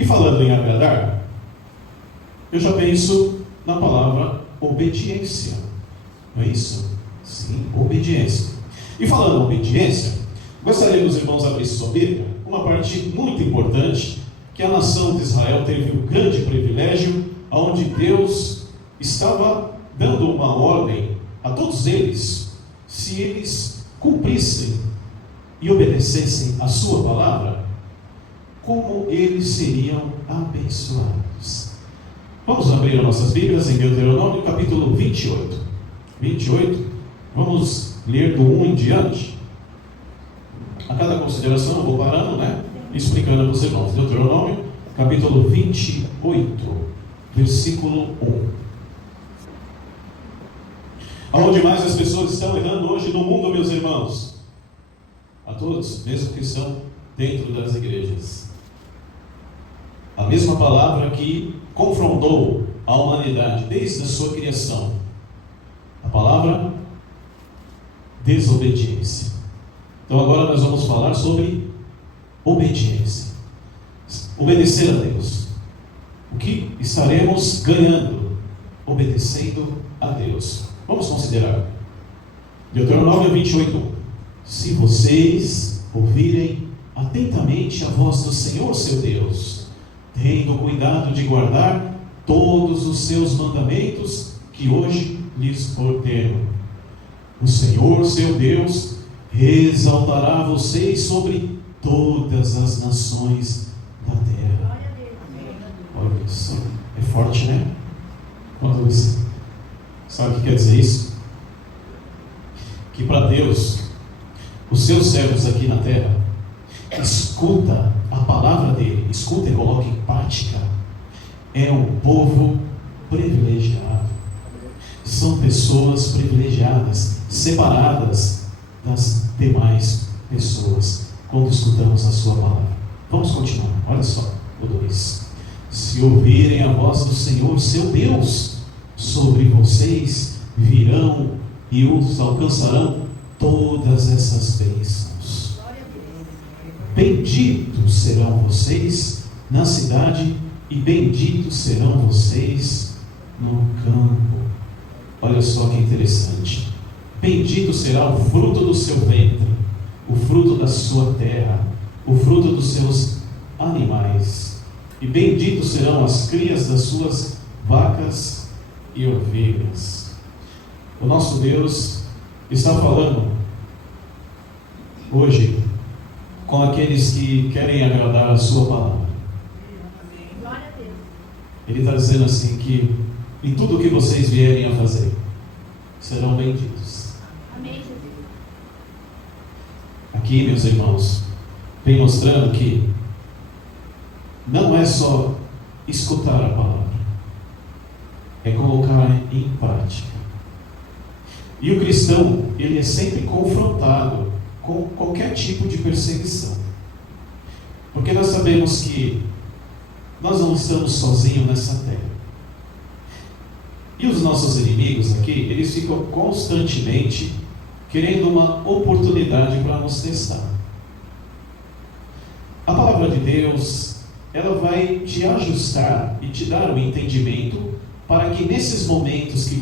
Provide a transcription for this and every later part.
E falando em agradar, eu já penso na palavra obediência. Não é isso? Sim, obediência. E falando em obediência, gostaria que os irmãos abrissem sua Bíblia, uma parte muito importante, que a nação de Israel teve o grande privilégio, onde Deus estava dando uma ordem a todos eles, se eles cumprissem e obedecessem a sua palavra, como eles seriam abençoados. Vamos abrir as nossas Bíblias em Deuteronômio capítulo 28. 28, vamos ler do 1 em diante. A cada consideração eu vou parando, explicando para os irmãos. Deuteronômio capítulo 28, versículo 1. Aonde mais as pessoas estão errando hoje no mundo, meus irmãos? A todos, mesmo que estão dentro das igrejas. A mesma palavra que confrontou a humanidade desde a sua criação. A palavra desobediência. Então agora nós vamos falar sobre obediência. Obedecer a Deus. O que estaremos ganhando obedecendo a Deus? Vamos considerar. Deuteronômio 28. Se vocês ouvirem atentamente a voz do Senhor seu Deus, tendo cuidado de guardar todos os seus mandamentos que hoje lhes ordeno, o Senhor seu Deus exaltará vocês sobre todas as nações da terra. Olha isso, é forte, né? Quando você sabe o que quer dizer isso? Que para Deus, os seus servos aqui na terra, escuta a palavra dele, escuta e coloca em prática, é um povo privilegiado. São pessoas privilegiadas, separadas das demais pessoas, quando escutamos a sua palavra. Vamos continuar, olha só, o 2. Se ouvirem a voz do Senhor, seu Deus, sobre vocês virão e os alcançarão todas essas bênçãos. Benditos serão vocês na cidade e benditos serão vocês no campo. Olha só que interessante. Bendito será o fruto do seu ventre, o fruto da sua terra, o fruto dos seus animais. E benditos serão as crias das suas vacas e ovelhas. O nosso Deus está falando hoje com aqueles que querem agradar a sua palavra. Ele está dizendo assim que em tudo que vocês vierem a fazer, serão benditos. Aqui, meus irmãos, vem mostrando que não é só escutar a palavra, é colocar em prática. E o cristão, ele é sempre confrontado com qualquer tipo de perseguição. Porque nós sabemos que nós não estamos sozinhos nessa terra. E os nossos inimigos aqui, eles ficam constantemente querendo uma oportunidade para nos testar. A palavra de Deus, ela vai te ajustar e te dar um entendimento para que nesses momentos que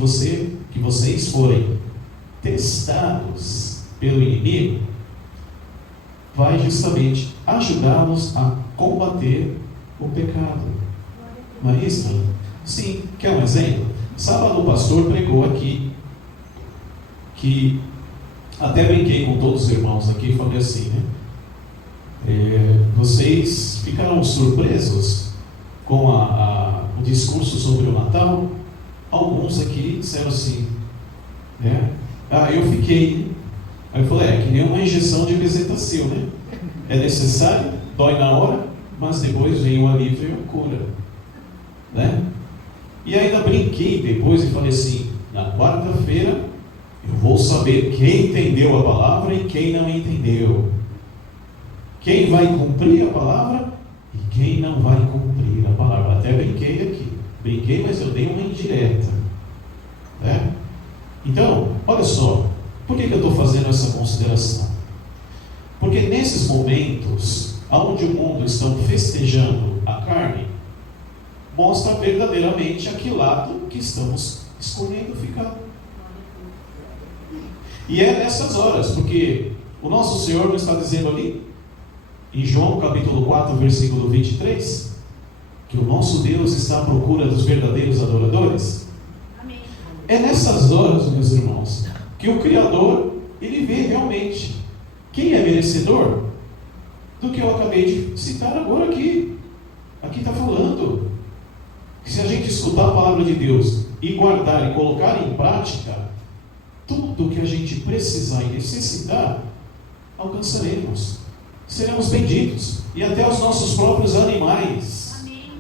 vocês forem testados pelo inimigo, vai justamente ajudá-los a combater o pecado. Não é isso? Sim, quer um exemplo? Sábado o pastor pregou aqui, que até brinquei com todos os irmãos aqui e falei assim, vocês ficaram surpresos com o discurso sobre o Natal? Alguns aqui disseram assim, eu fiquei. Aí eu falei, que nem uma injeção de bezetacil, né? É necessário, dói na hora, mas depois vem o alívio e a cura, né? E ainda brinquei depois e falei assim, na quarta-feira eu vou saber quem entendeu a palavra e quem não entendeu. Quem vai cumprir a palavra e quem não vai cumprir a palavra. Até brinquei aqui. Brinquei, mas eu dei uma indireta, né? Então, olha só, por que eu estou fazendo essa consideração? Porque nesses momentos, onde o mundo está festejando a carne, mostra verdadeiramente a que lado que estamos escolhendo ficar. E é nessas horas, porque o nosso Senhor não está dizendo ali, em João capítulo 4, versículo 23, que o nosso Deus está à procura dos verdadeiros adoradores? Amém. É nessas horas, meus irmãos, que o Criador, ele vê realmente quem é merecedor do que eu acabei de citar agora aqui. Aqui está falando que se a gente escutar a palavra de Deus e guardar e colocar em prática, tudo que a gente precisar e necessitar, alcançaremos. Seremos benditos. E até os nossos próprios animais. Amém.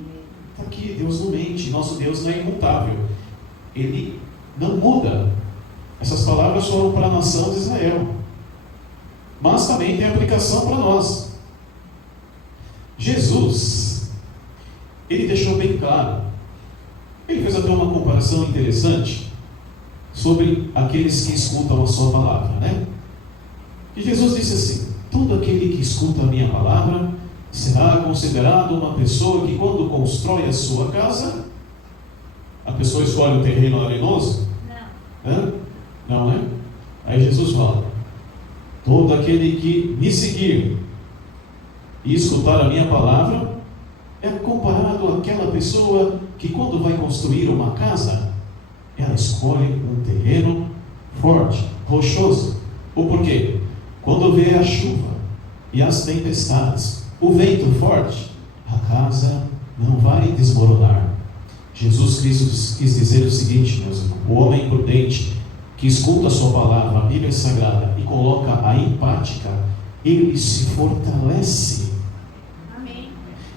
Está aqui, Deus não mente. Nosso Deus não é imutável. Ele não muda. Essas palavras foram para a nação de Israel. Mas também tem aplicação para nós. Jesus, ele deixou bem claro. Ele fez até uma comparação interessante sobre aqueles que escutam a sua palavra, né? E Jesus disse assim: todo aquele que escuta a minha palavra será considerado uma pessoa que, quando constrói a sua casa, a pessoa escolhe um terreno arenoso? Não. Hã? Não, né? Aí Jesus fala: todo aquele que me seguir e escutar a minha palavra é comparado àquela pessoa que, quando vai construir uma casa, ela escolhe um terreno forte, rochoso. O porquê? Quando vê a chuva e as tempestades, o vento forte, a casa não vai desmoronar. Jesus Cristo quis dizer o seguinte, meus irmãos: o homem prudente que escuta a sua palavra, a Bíblia Sagrada, e coloca-a em prática, ele se fortalece. Amém.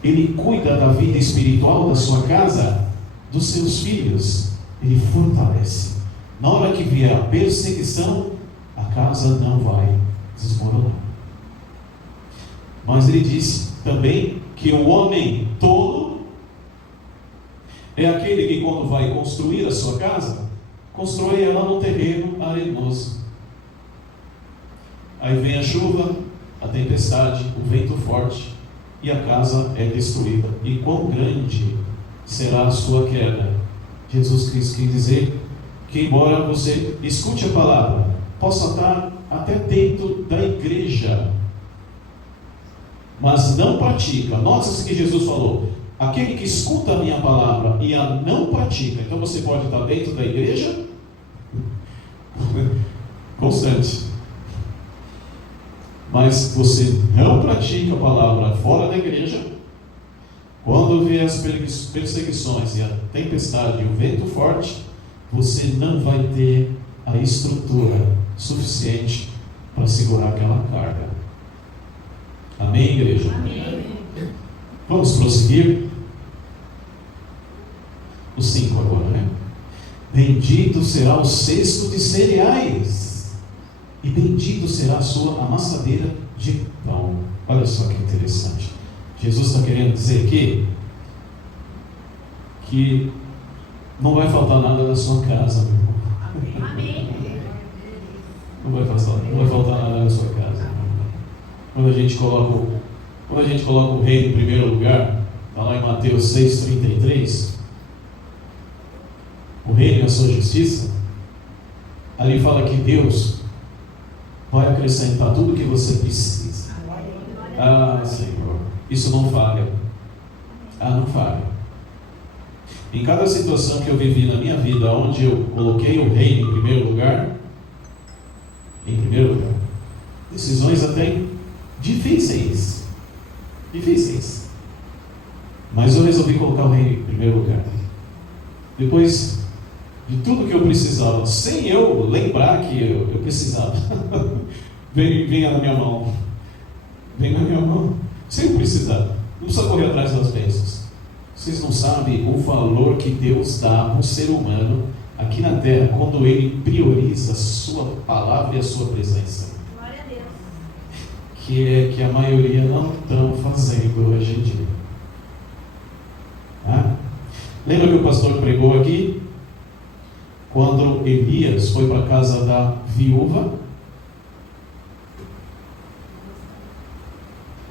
Ele cuida da vida espiritual da sua casa, dos seus filhos. Ele fortalece. Na hora que vier a perseguição, a casa não vai desmoronar. Mas ele disse também que o homem tolo é aquele que, quando vai construir a sua casa, constrói ela no terreno arenoso. Aí vem a chuva, a tempestade, o vento forte, e a casa é destruída. E quão grande será a sua queda? Jesus Cristo quis dizer que, embora você escute a palavra, possa estar até dentro da igreja, mas não pratica. Note-se que Jesus falou: aquele que escuta a minha palavra e a não pratica. Então você pode estar dentro da igreja constante, mas você não pratica a palavra fora da igreja. Quando vier as perseguições e a tempestade e o vento forte, você não vai ter a estrutura suficiente para segurar aquela carga. Amém, igreja? Amém. Vamos prosseguir. O 5 agora, né? Bendito será o cesto de cereais, e bendito será a sua amassadeira de pão. Olha só que interessante. Jesus está querendo dizer aqui que não vai faltar nada na sua casa, meu irmão. Amém. Não vai faltar nada na sua casa. Quando a gente coloca o rei em primeiro lugar, está lá em Mateus 6,33, o reino e a sua justiça, ali fala que Deus vai acrescentar tudo o que você precisa. Ah, Senhor, isso não falha. Não falha. Em cada situação que eu vivi na minha vida, onde eu coloquei o reino em primeiro lugar, decisões até difíceis, mas eu resolvi colocar o reino em primeiro lugar. Depois de tudo que eu precisava, sem eu lembrar que eu precisava, venha na minha mão, sem eu precisar. Não precisa correr atrás das bênçãos. Vocês não sabem o valor que Deus dá a um ser humano aqui na terra, quando ele prioriza a sua palavra e a sua presença. Glória a Deus. Que é que a maioria não estão fazendo hoje em dia. Lembra que o pastor pregou aqui? Quando Elias foi para a casa da viúva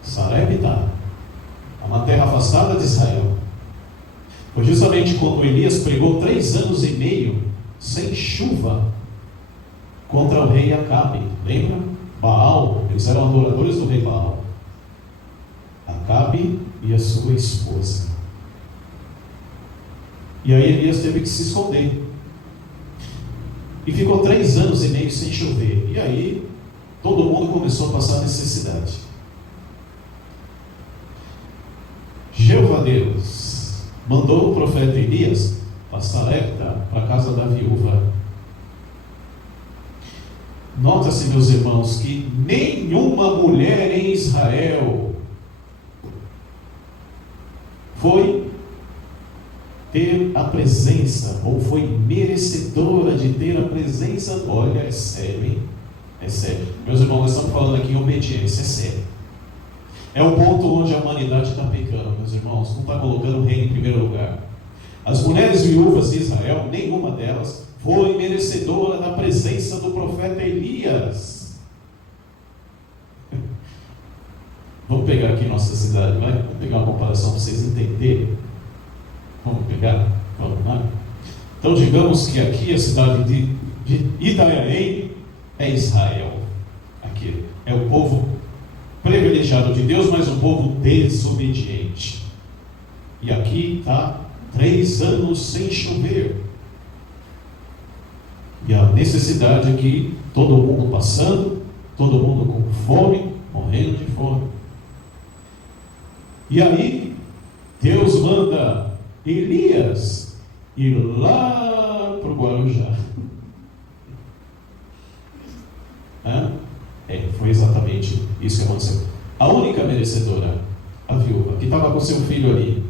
Sarepta, uma terra afastada de Israel. Foi justamente quando Elias pregou 3 anos e meio sem chuva contra o rei Acabe. Lembra? Baal, eles eram adoradores do rei Baal. Acabe e a sua esposa. E aí Elias teve que se esconder. E ficou 3 anos e meio sem chover. E aí todo mundo começou a passar necessidade. Jeová Deus mandou o profeta Elias para Sarepta, para a casa da viúva. Nota-se, meus irmãos, que nenhuma mulher em Israel foi ter a presença, ou foi merecedora de ter a presença. Olha, é sério, hein? É sério. Meus irmãos, nós estamos falando aqui em obediência, é sério. É o ponto onde a humanidade está pecando, meus irmãos. Não está colocando o reino em primeiro lugar. As mulheres viúvas de Israel, nenhuma delas foi merecedora da presença do profeta Elias. Vamos pegar aqui nossa cidade, vai? Vamos pegar uma comparação para vocês entenderem. Vamos pegar? Vamos lá. Então, digamos que aqui a cidade de Itanhaém é Israel. Aqui é o povo privilegiado de Deus, mas um povo desobediente. E aqui está 3 anos sem chover. E a necessidade aqui, todo mundo passando, todo mundo com fome, morrendo de fome. E aí, Deus manda Elias ir lá para o Guarujá. Foi exatamente isso que aconteceu. A única merecedora, a viúva, que estava com seu filho ali,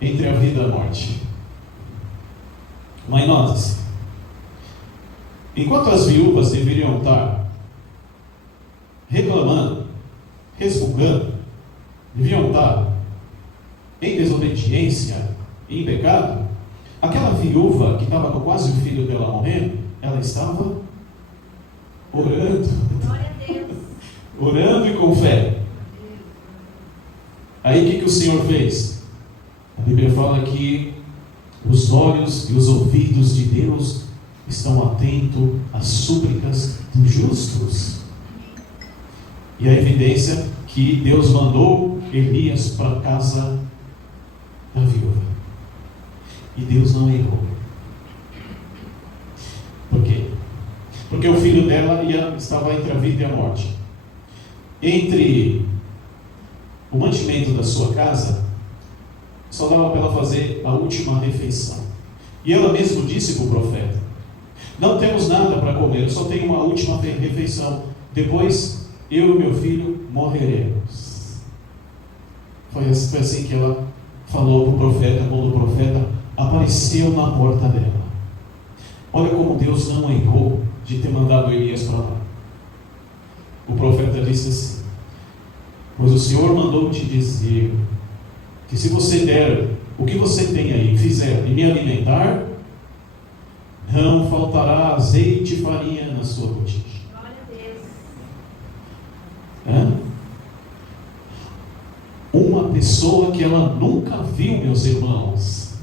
entre a vida e a morte. Mas note-se, enquanto as viúvas deveriam estar reclamando, resmungando, deviam estar em desobediência, em pecado, aquela viúva que estava com quase o filho dela morrendo, ela estava orando. Glória a Deus. Orando e com fé. Aí o que o Senhor fez? A Bíblia fala que os olhos e os ouvidos de Deus estão atentos às súplicas dos justos. E a evidência que Deus mandou Elias para a casa da viúva. E Deus não errou. Por quê? Porque o filho dela estava entre a vida e a morte. Entre o mantimento da sua casa, só dava para ela fazer a última refeição. E ela mesmo disse para o profeta: não temos nada para comer, só tenho uma última refeição. Depois, eu e meu filho morreremos. Foi assim que ela falou para o profeta, quando o profeta apareceu na porta dela. Olha como Deus não errou de ter mandado Elias para lá. O profeta disse assim: pois o Senhor mandou te dizer que se você der o que você tem aí, fizer e me alimentar, não faltará azeite e farinha na sua botija. Glória a Deus. Uma pessoa que ela nunca viu, meus irmãos.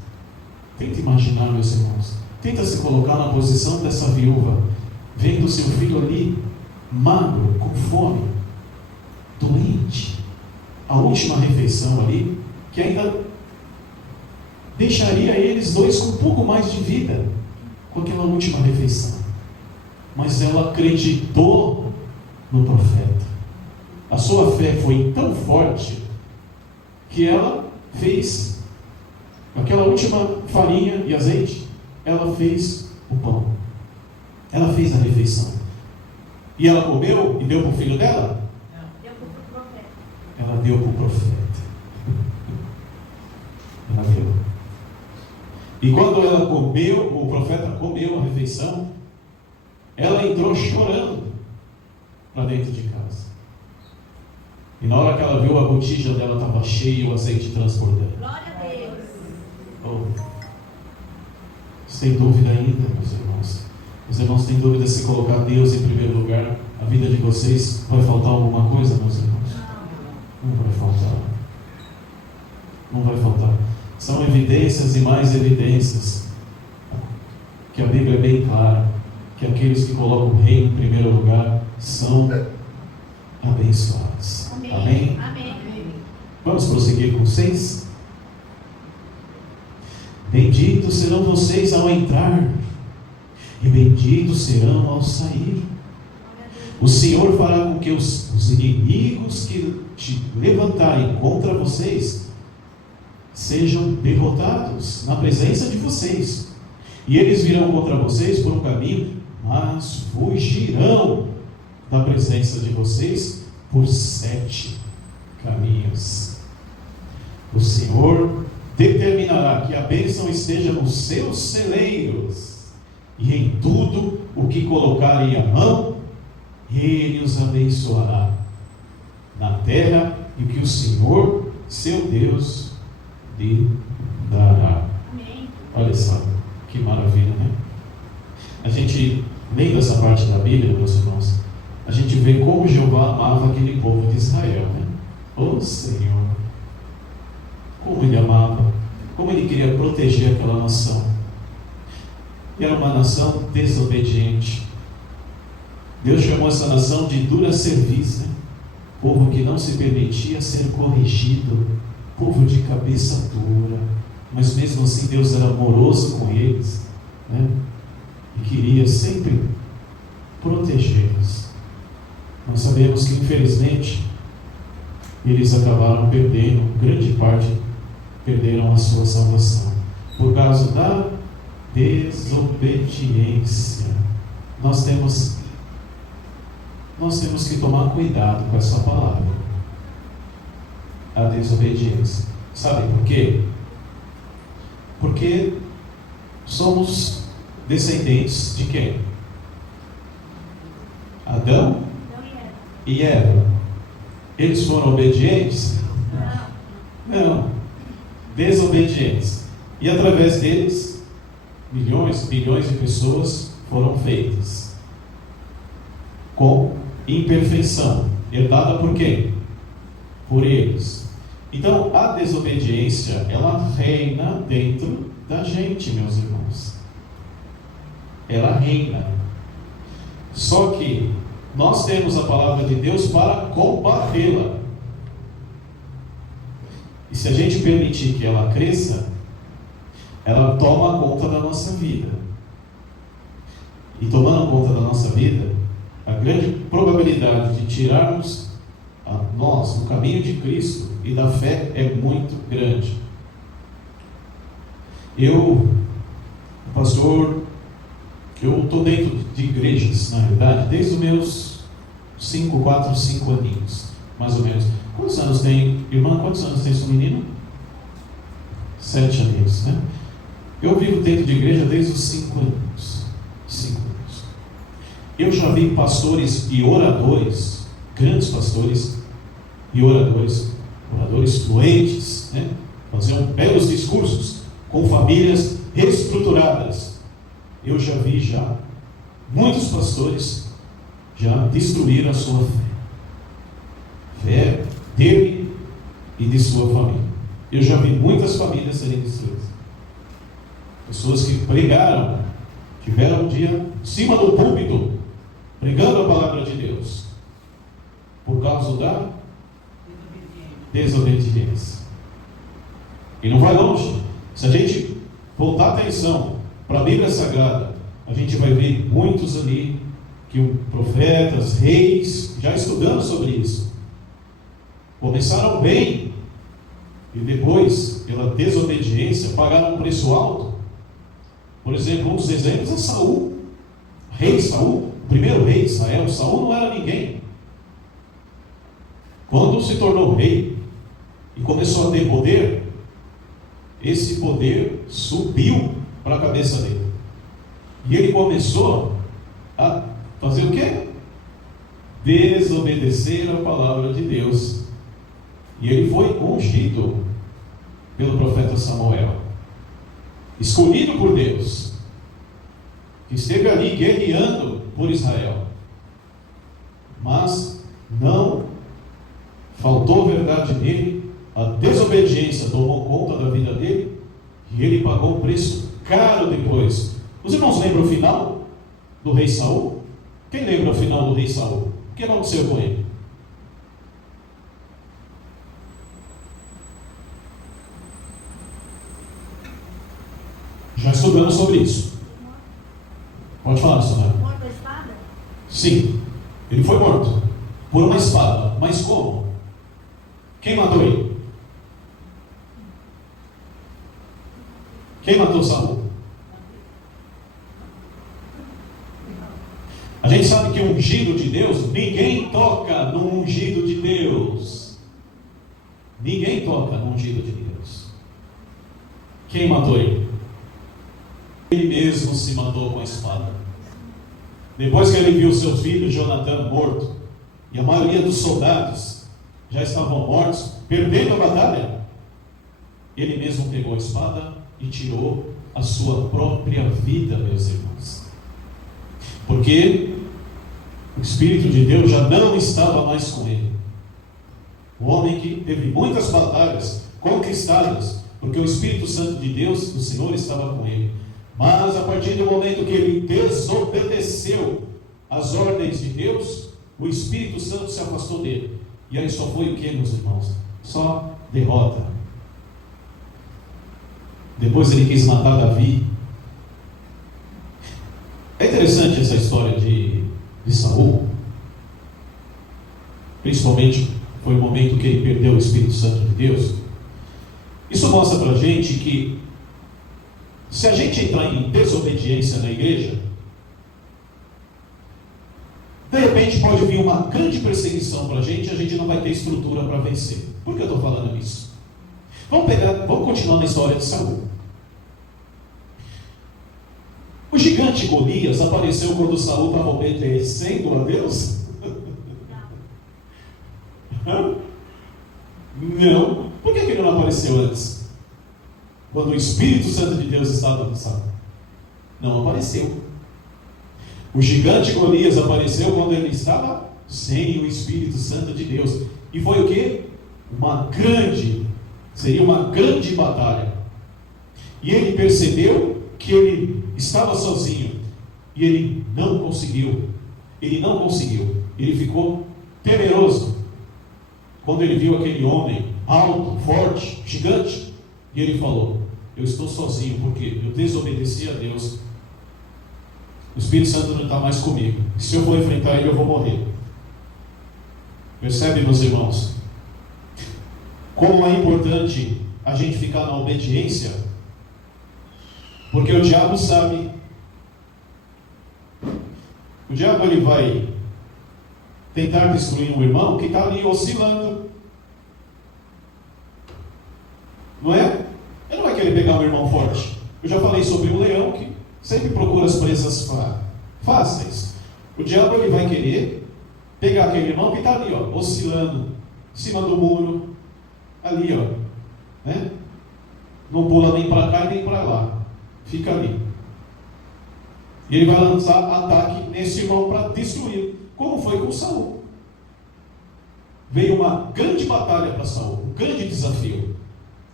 Tenta imaginar, meus irmãos. Tenta se colocar na posição dessa viúva, vendo seu filho ali, magro, com fome, doente. A última refeição ali, que ainda deixaria eles dois com um pouco mais de vida, com aquela última refeição. Mas ela acreditou no profeta. A sua fé foi tão forte que ela fez aquela última farinha e azeite, ela fez o pão. Ela fez a refeição. E ela comeu e deu para o filho dela? Não. Deu para o profeta. Ela deu para o profeta. Ela deu. E quando ela comeu, o profeta comeu a refeição, ela entrou chorando para dentro de casa. E na hora que ela viu, a botija dela estava cheia e o azeite transbordando. Glória a Deus. Oh. Você tem dúvida ainda, meus irmãos? Os irmãos têm dúvida se colocar Deus em primeiro lugar, a vida de vocês vai faltar alguma coisa, meus irmãos? Não vai faltar. Não vai faltar. São evidências e mais evidências que a Bíblia é bem clara, que aqueles que colocam o rei em primeiro lugar são abençoados. Amém? Amém. Vamos prosseguir com 6. Benditos serão vocês ao entrar, e benditos serão ao sair. O Senhor fará com que os inimigos que te levantarem contra vocês sejam derrotados na presença de vocês. E eles virão contra vocês por um caminho, mas fugirão da presença de vocês por 7 caminhos. O Senhor determinará que a bênção esteja nos seus celeiros, e em tudo o que colocarem a mão, Ele os abençoará na terra, e que o Senhor, seu Deus, lhe dará. Amém. Olha só, que maravilha, né? A gente, lendo essa parte da Bíblia, meus irmãos, a gente vê como Jeová amava aquele povo de Israel, né? Oh Senhor, como Ele amava, como Ele queria proteger aquela nação. E era uma nação desobediente. Deus chamou essa nação de dura cerviz, né? Povo que não se permitia ser corrigido, povo de cabeça dura, mas mesmo assim Deus era amoroso com eles, né? E queria sempre protegê-los. Nós sabemos que infelizmente eles acabaram perdendo, grande parte perderam a sua salvação por causa da desobediência. Nós temos que tomar cuidado com essa palavra, a desobediência. Sabe por quê? Porque somos descendentes de quem? Adão e Eva. Eles foram obedientes? Não. Desobedientes. E através deles, milhões, bilhões de pessoas foram feitas com imperfeição, herdada por quem? Por eles. Então, a desobediência, ela reina dentro da gente, meus irmãos. Ela reina. Só que nós temos a palavra de Deus para combatê-la. E se a gente permitir que ela cresça, ela toma conta da nossa vida. E tomando conta da nossa vida, a grande probabilidade de tirarmos a nós do caminho de Cristo e da fé é muito grande. Pastor, eu estou dentro de igrejas, na verdade, desde os meus 4, 5 aninhos, mais ou menos. Quantos anos tem, irmã? Quantos anos tem seu menino? 7 anos, né? Eu vivo dentro de igreja desde os 5 anos. 5 anos. Eu já vi pastores e oradores, grandes pastores e oradores fluentes, né? Faziam belos discursos com famílias reestruturadas. Eu já vi muitos pastores já destruíram a sua fé dele e de sua família. Eu já vi muitas famílias serem destruídas. Pessoas que pregaram, tiveram um dia em cima do púlpito, pregando a palavra de Deus, por causa da desobediência. E não vai longe. Se a gente voltar a atenção para a Bíblia Sagrada, a gente vai ver muitos ali, que profetas, reis, já estudando sobre isso, começaram bem, e depois, pela desobediência, pagaram um preço alto. Por exemplo, um dos exemplos é Saul. Rei Saul, o primeiro rei de Israel. Saul não era ninguém. Quando se tornou rei e começou a ter poder, esse poder subiu para a cabeça dele. E ele começou a fazer o quê? Desobedecer a palavra de Deus. E ele foi ungido pelo profeta Samuel, escolhido por Deus, que esteve ali guerreando por Israel. Mas não faltou verdade nele, a desobediência tomou conta da vida dele, E ele pagou um preço caro depois. Os irmãos lembram o final do rei Saul? Quem lembra o final do rei Saul? O que aconteceu com ele? Já estudamos sobre isso. Pode falar, senhora. Morto a espada? Sim, ele foi morto por uma espada. Mas como? Quem matou ele? Quem matou Saul? A gente sabe que o ungido de Deus, ninguém toca no ungido de Deus. Ninguém toca no ungido de Deus. Quem matou ele? Ele mesmo se matou com a espada. Depois que ele viu seu filho Jonatã morto, e a maioria dos soldados já estavam mortos, perdendo a batalha, ele mesmo pegou a espada e tirou a sua própria vida, meus irmãos. Porque o Espírito de Deus já não estava mais com ele. O homem que teve muitas batalhas conquistadas, porque o Espírito Santo de Deus, do Senhor, estava com ele. Mas a partir do momento que ele desobedeceu às ordens de Deus, o Espírito Santo se afastou dele. E aí só foi o que, meus irmãos? Só derrota. Depois ele quis matar Davi. É interessante essa história de Saul. Principalmente foi o momento que ele perdeu o Espírito Santo de Deus. Isso mostra para a gente que se a gente entrar em desobediência na igreja, de repente pode vir uma grande perseguição para a gente não vai ter estrutura para vencer. Por que eu estou falando isso? Vamos continuar na história de Saul. O gigante Golias apareceu quando Saul estava obedecendo a Deus? Não. Por que ele não apareceu antes? Quando o Espírito Santo de Deus estava no Saul? Não apareceu. O gigante Golias apareceu quando ele estava sem o Espírito Santo de Deus. E foi o quê? Seria uma grande batalha. E ele percebeu que ele estava sozinho. E ele não conseguiu. Ele ficou temeroso. Quando ele viu aquele homem alto, forte, gigante. E ele falou: eu estou sozinho porque eu desobedeci a Deus. O Espírito Santo não está mais comigo. Se eu for enfrentar ele, eu vou morrer. Percebe, meus irmãos? Como é importante a gente ficar na obediência. Porque o diabo sabe. O diabo ele vai tentar destruir um irmão que está ali oscilando. Não é? Ele não vai querer pegar um irmão forte. Eu já falei sobre um leão que sempre procura as presas fáceis. O diabo ele vai querer pegar aquele irmão que está ali, ó, oscilando, em cima do muro, ali, ó, né? Não pula nem para cá e nem para lá, fica ali. E ele vai lançar ataque nesse irmão para destruir, como foi com Saul. Veio uma grande batalha para Saul, um grande desafio.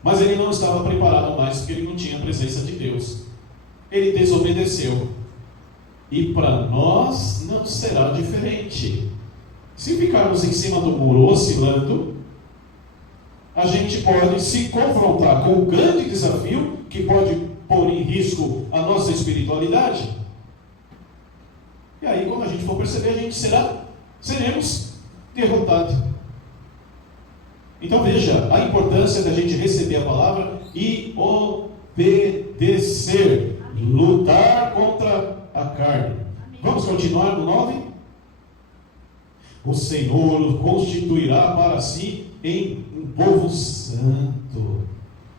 Mas ele não estava preparado mais, porque ele não tinha a presença de Deus. Ele desobedeceu. E para nós não será diferente. Se ficarmos em cima do muro oscilando, a gente pode se confrontar com um grande desafio que pode pôr em risco a nossa espiritualidade. E aí, quando a gente for perceber, a gente seremos derrotados. Então veja a importância da gente receber a palavra e obedecer, lutar contra a carne. Vamos continuar no 9? O Senhor o constituirá para si em um povo santo,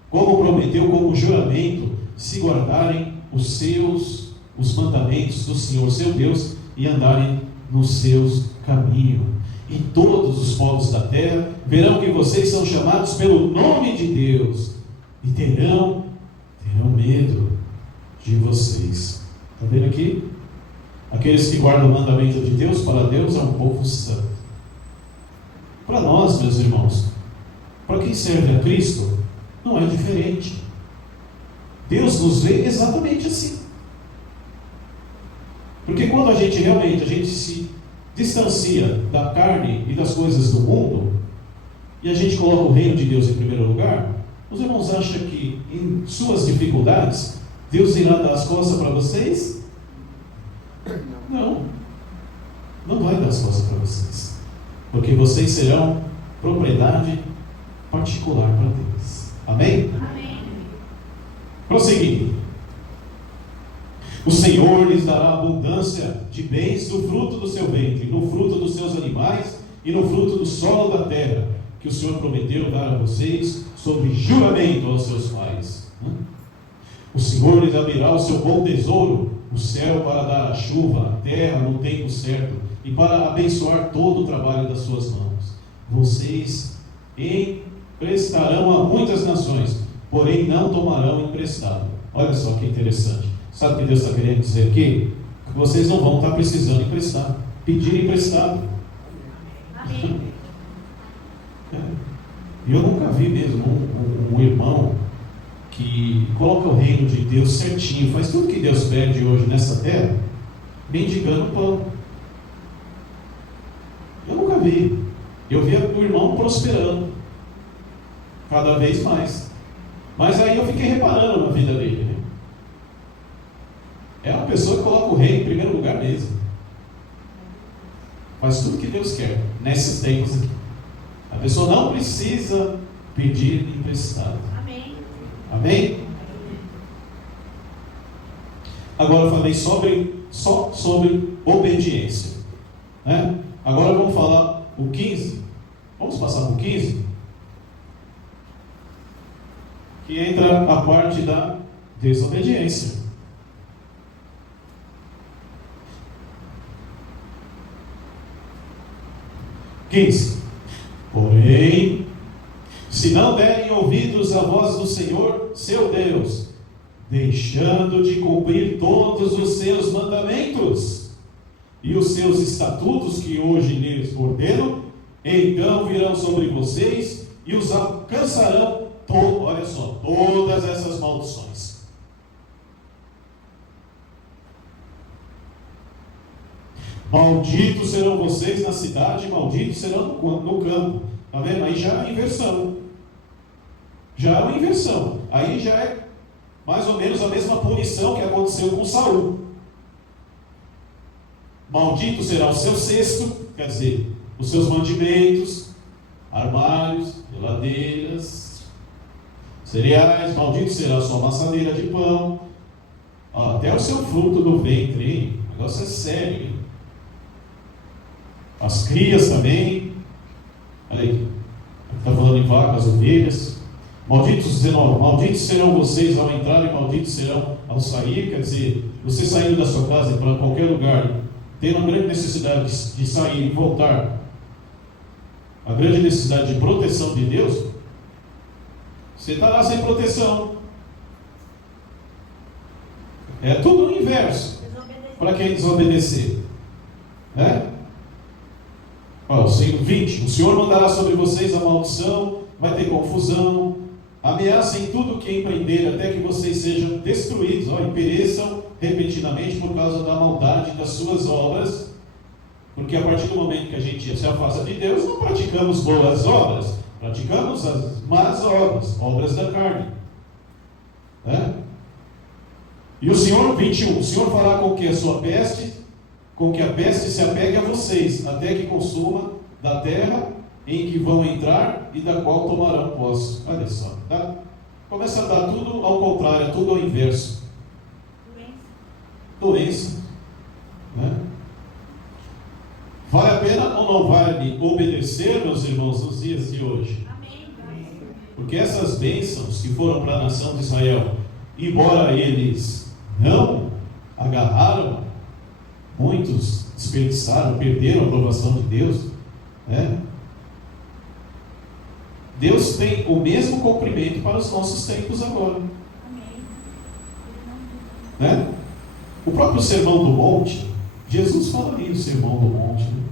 como prometeu como juramento, se guardarem os mandamentos do Senhor seu Deus e andarem nos seus caminhos. E todos os povos da terra verão que vocês são chamados pelo nome de Deus e terão medo de vocês. Está vendo aqui? Aqueles que guardam o mandamento de Deus, para Deus é um povo santo. Para nós, meus irmãos, para quem serve a Cristo, não é diferente. Deus nos vê exatamente assim. Porque quando a gente se distancia da carne e das coisas do mundo, e a gente coloca o reino de Deus em primeiro lugar, os irmãos acham que em suas dificuldades, Deus irá dar as costas para vocês? Não. Não vai dar as costas para vocês. Porque vocês serão propriedade particular para Deus. Amém? Amém. Prosseguindo. O Senhor lhes dará abundância de bens do fruto do seu ventre, no fruto dos seus animais e no fruto do solo da terra, que o Senhor prometeu dar a vocês sob juramento aos seus pais. O Senhor lhes abrirá o seu bom tesouro, o céu para dar a chuva, a terra no tempo certo, e para abençoar todo o trabalho das suas mãos. Vocês emprestarão a muitas nações, porém não tomarão emprestado. Olha só que interessante. Sabe o que Deus está querendo dizer aqui? Que vocês não vão estar precisando emprestar, pedir emprestado. Amém. Eu nunca vi mesmo um irmão que coloca o reino de Deus certinho, faz tudo que Deus pede hoje nessa terra, mendigando pão. Eu nunca vi. Eu vi o irmão prosperando cada vez mais. Mas aí eu fiquei reparando na vida dele, né? É uma pessoa que coloca o reino em primeiro lugar mesmo. Faz tudo que Deus quer nesses tempos aqui. A pessoa não precisa pedir emprestado. Amém. Amém? Agora eu falei só sobre obediência, né? Agora vamos falar o 15. Vamos passar para o 15? Que entra a parte da desobediência. Porém, se não derem ouvidos à voz do Senhor, seu Deus, deixando de cumprir todos os seus mandamentos e os seus estatutos que hoje lhes ordeno, então virão sobre vocês e os alcançarão, olha só, todas essas maldições. Malditos serão vocês na cidade, malditos serão no campo. Está vendo? Aí já é inversão. Já é uma inversão. Aí já é mais ou menos a mesma punição que aconteceu com Saul. Maldito será o seu cesto, quer dizer, os seus mantimentos, armários, geladeiras, cereais. Maldito será a sua amassadeira de pão, até o seu fruto do ventre, hein? O negócio é sério, hein? As crias também. Olha aí, está falando em vacas, ovelhas. Malditos serão vocês ao entrar e malditos serão ao sair. Quer dizer, você saindo da sua casa para qualquer lugar, tem uma grande necessidade de sair e voltar, a grande necessidade de proteção de Deus, você está lá sem proteção. É tudo o inverso para quem desobedecer, né? Ó, 20: o Senhor mandará sobre vocês a maldição, vai ter confusão, ameacem tudo que empreender até que vocês sejam destruídos, e pereçam repentinamente por causa da maldade das suas obras, porque a partir do momento que a gente se afasta de Deus, não praticamos boas obras, praticamos as más obras, obras da carne, né? E o Senhor, 21, o Senhor fará com que a peste se apegue a vocês, até que consuma da terra em que vão entrar e da qual tomarão posse. Olha só, tá? Começa a dar tudo ao contrário, tudo ao inverso. Doença, né? Vale a pena ou não vale obedecer, meus irmãos, nos dias de hoje? Amém. Porque essas bênçãos que foram para a nação de Israel, embora eles não agarraram, muitos desperdiçaram, perderam a aprovação de Deus, né? Deus tem o mesmo cumprimento para os nossos tempos agora. Amém. Né? O próprio Sermão do Monte, Jesus fala ali no Sermão do Monte, né?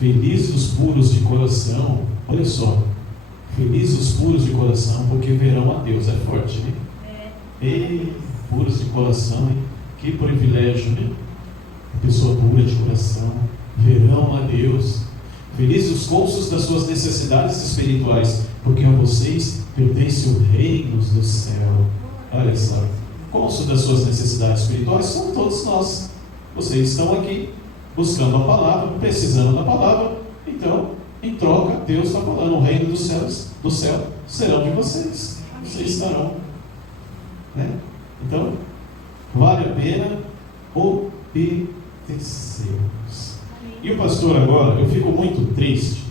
Felizes os puros de coração, olha só, Felizes os puros de coração, porque verão a Deus. É forte, né? É. Ei, puros de coração, hein? Que privilégio, né? A pessoa pura de coração, verão a Deus. Felizes os cônscios das suas necessidades espirituais, porque a vocês pertence o reino do céu. Olha só, cônscio das suas necessidades espirituais são todos nós. Vocês estão aqui buscando a palavra, precisando da palavra. Então, em troca, Deus está falando: o reino dos céus, do céu serão de vocês. Vocês estarão, né? Então, vale a pena obedecermos. E o pastor agora, eu fico muito triste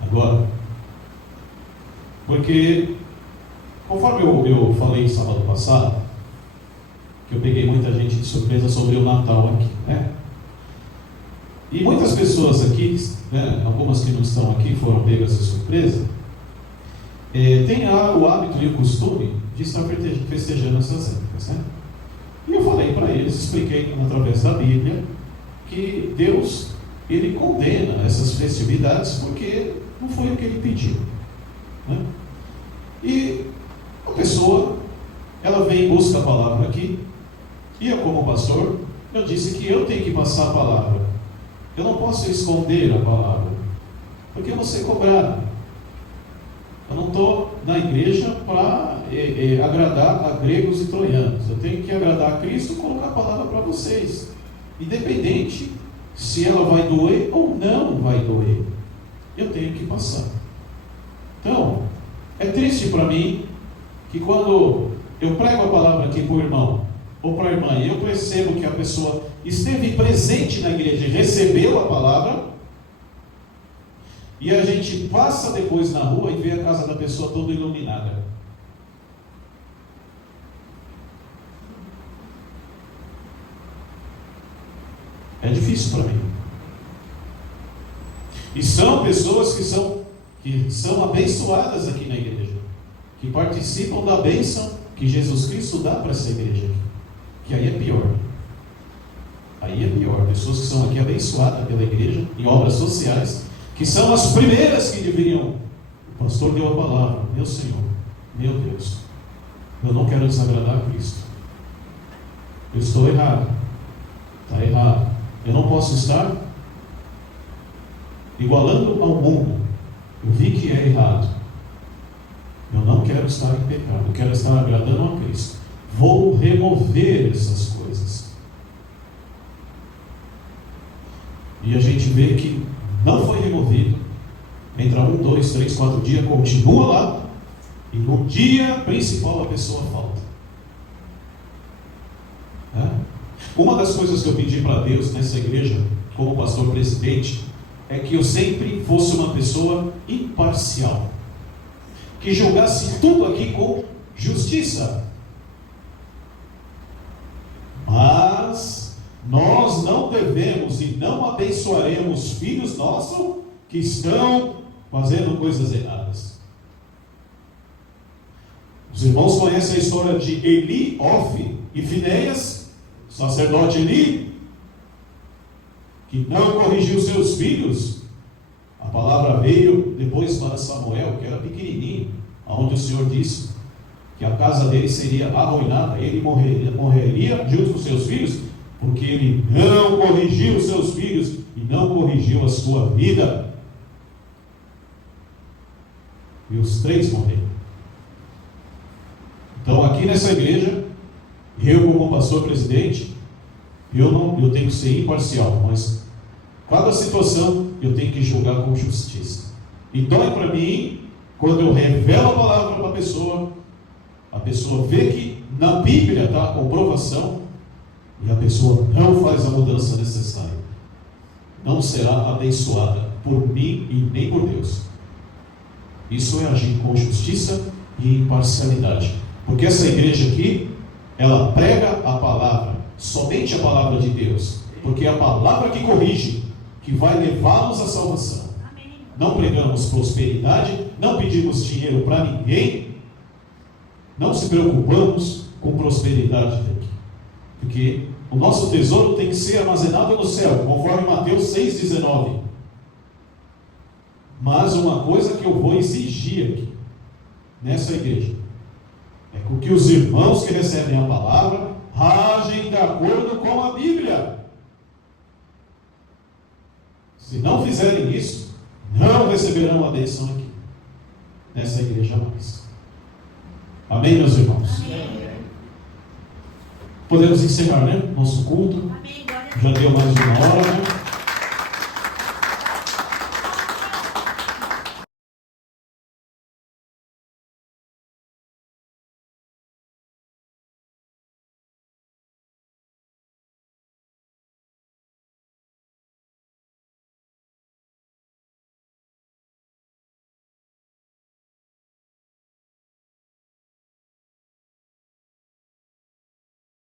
agora, porque conforme eu falei sábado passado, que eu peguei muita gente de surpresa sobre o Natal aqui, né? E muitas pessoas aqui, né, algumas que não estão aqui foram pegas de surpresa, tem o hábito e o costume de estar festejando essas épocas, né? E eu falei para eles, expliquei através da Bíblia, que Deus, Ele condena essas festividades porque não foi o que Ele pediu, né? E a pessoa, ela vem e busca a palavra aqui, e eu como pastor, eu disse que eu tenho que passar a palavra. Eu não posso esconder a palavra, porque eu vou ser cobrado. Eu não estou na igreja para agradar a gregos e troianos. Eu tenho que agradar a Cristo e colocar a palavra para vocês, independente se ela vai doer ou não vai doer. Eu tenho que passar. Então, é triste para mim que quando eu prego a palavra aqui para o irmão ou para a irmã e eu percebo que a pessoa esteve presente na igreja e recebeu a palavra, e a gente passa depois na rua e vê a casa da pessoa toda iluminada. É difícil para mim. E são pessoas que são abençoadas aqui na igreja, que participam da bênção que Jesus Cristo dá para essa igreja aqui. Que aí é pior. Aí é pior. Pessoas que são aqui abençoadas pela igreja em obras sociais, que são as primeiras que deveriam. O pastor deu a palavra: meu Senhor, meu Deus, eu não quero desagradar a Cristo. Eu estou errado. Está errado. Eu não posso estar igualando ao mundo. Eu vi que é errado. Eu não quero estar em pecado. Eu quero estar agradando a Cristo. Vou remover essas coisas. E a gente vê que não foi removido. Entra 1, 2, 3, 4 dias, continua lá. E no dia principal a pessoa falta. Uma das coisas que eu pedi para Deus nessa igreja, como pastor presidente, é que eu sempre fosse uma pessoa imparcial, que julgasse tudo aqui com justiça. Mas nós não devemos e não abençoaremos filhos nossos que estão fazendo coisas erradas. Os irmãos conhecem a história de Eli, Ofni e Finéias, sacerdote Eli, que não corrigiu seus filhos. A palavra veio depois para Samuel, que era pequenininho, onde o Senhor disse que a casa dele seria arruinada, ele morreria junto com seus filhos, porque ele não corrigiu os seus filhos e não corrigiu a sua vida. E os 3 morreram. Então aqui nessa igreja, eu como pastor presidente, eu tenho que ser imparcial, mas cada situação eu tenho que julgar com justiça. E dói para mim quando eu revelo a palavra para a pessoa vê que na Bíblia está a comprovação e a pessoa não faz a mudança necessária. Não será abençoada por mim e nem por Deus. Isso é agir com justiça e imparcialidade. Porque essa igreja aqui, ela prega a palavra, somente a palavra de Deus, porque é a palavra que corrige, que vai levá-los à salvação. Amém. Não pregamos prosperidade, não pedimos dinheiro para ninguém, não se preocupamos com prosperidade daqui, porque o nosso tesouro tem que ser armazenado no céu, conforme Mateus 6,19. Mas uma coisa que eu vou exigir aqui, nessa igreja, é que os irmãos que recebem a palavra agem de acordo com a Bíblia. Se não fizerem isso, não receberão a bênção aqui, nessa igreja mais. Amém, meus irmãos? Amém. Podemos encerrar, né? Nosso culto. Amém. Glória a Já deu mais de uma hora, né?